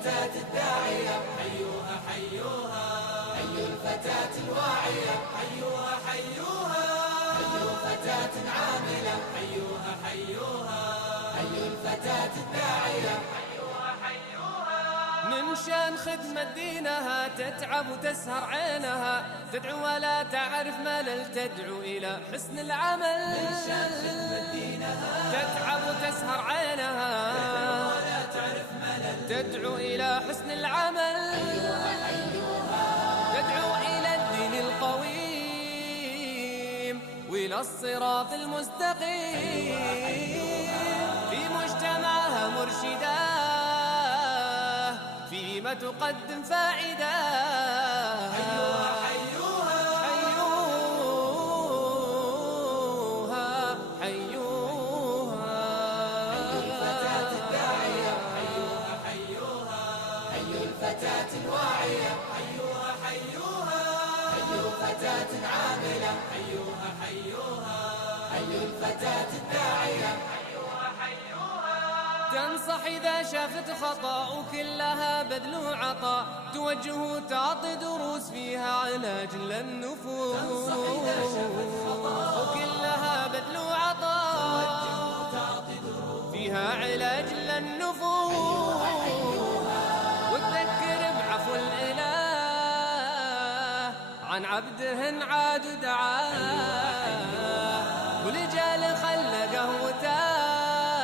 الفتاة الداعية حيوها حيوها، حيوا الفتاة الواعية حيوها حيوها، حيوا فتاة عاملة حيوها حيوها، حيوا الفتاة الداعية حيوها حيوها. من شان خدمة دينها تتعب وتسهر عينها، تدعو ولا تعرف ملل، تدعو إلى حسن العمل. من شان خدمة دينها تتعب وتسهر عينها، تدعو ولا تعرف ملل، تدعو إلى حسن العمل. حيوها حيوها، تدعو إلى الدين القويم وإلى الصراط المستقيم، في مجتمعها مرشداه، فيما تقدم فائدة. حيوها حيوها، حيوها حيوها، حيوا الفتاة الداعية حيوها حيوها، حيوا الفتاة الواعية حيوها حيوها، حيوا فتاة عاملة حيوها حيوها، حيوا الفتاة الداعية حيوها حيوها. تنصح إذا شافت خطأ وكلها بذل وعطاء، توجه وتعطي دروس فيها علاج للنفوس. تنصح إذا شافت خطأ وكلها بذل وعطاء، توجه وتعطي دروس فيها علاج للنفوس. وتذكر بعفو الإله عن عبده عاد ودعاه، ولجال خلقه وتاب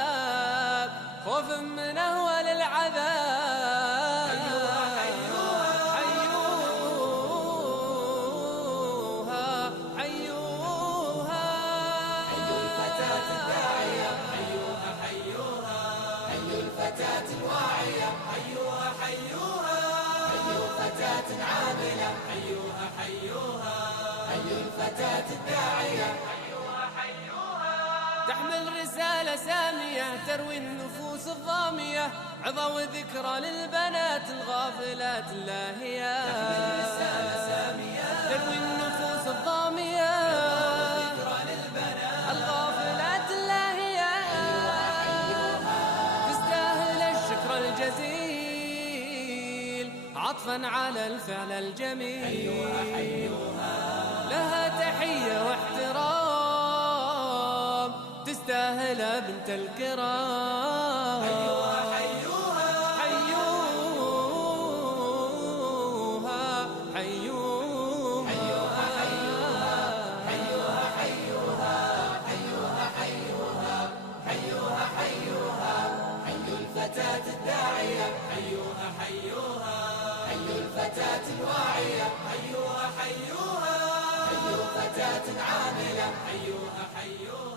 خوف منه وللعذاب. حيوها حيوها، حيوا الفتاة الداعية حيوها حيوها، حيوا الفتاة الواعية حيوها حيوها، حيوا فتاة عاملة حيوها حيوها، حيوا الفتاة الداعية حيوها حيوها. تحمل رسالة سامية تروي النفوس الضامية، عظة وذكرى للبنات الغافلات اللاهية. تحمل رسالة سامية تروي النفوس الضامية، ذكرى للبنات الغافلات اللاهية. تستاهل الشكر الجزيل عطفا على الفعل الجميل. لها تحية واحترام، تستاهل بنت الكرام. حيوها حيوها، حيوها حيوها، حيوها حيوها، حيوها حيوها، حيوها حيوها، حيوها حيوها، حيوا الفتاة الداعية حيوها حيوها، حيوا الفتاة الواعية حيوها حيوها، حيوا فتاة عاملة حيوها حيوها.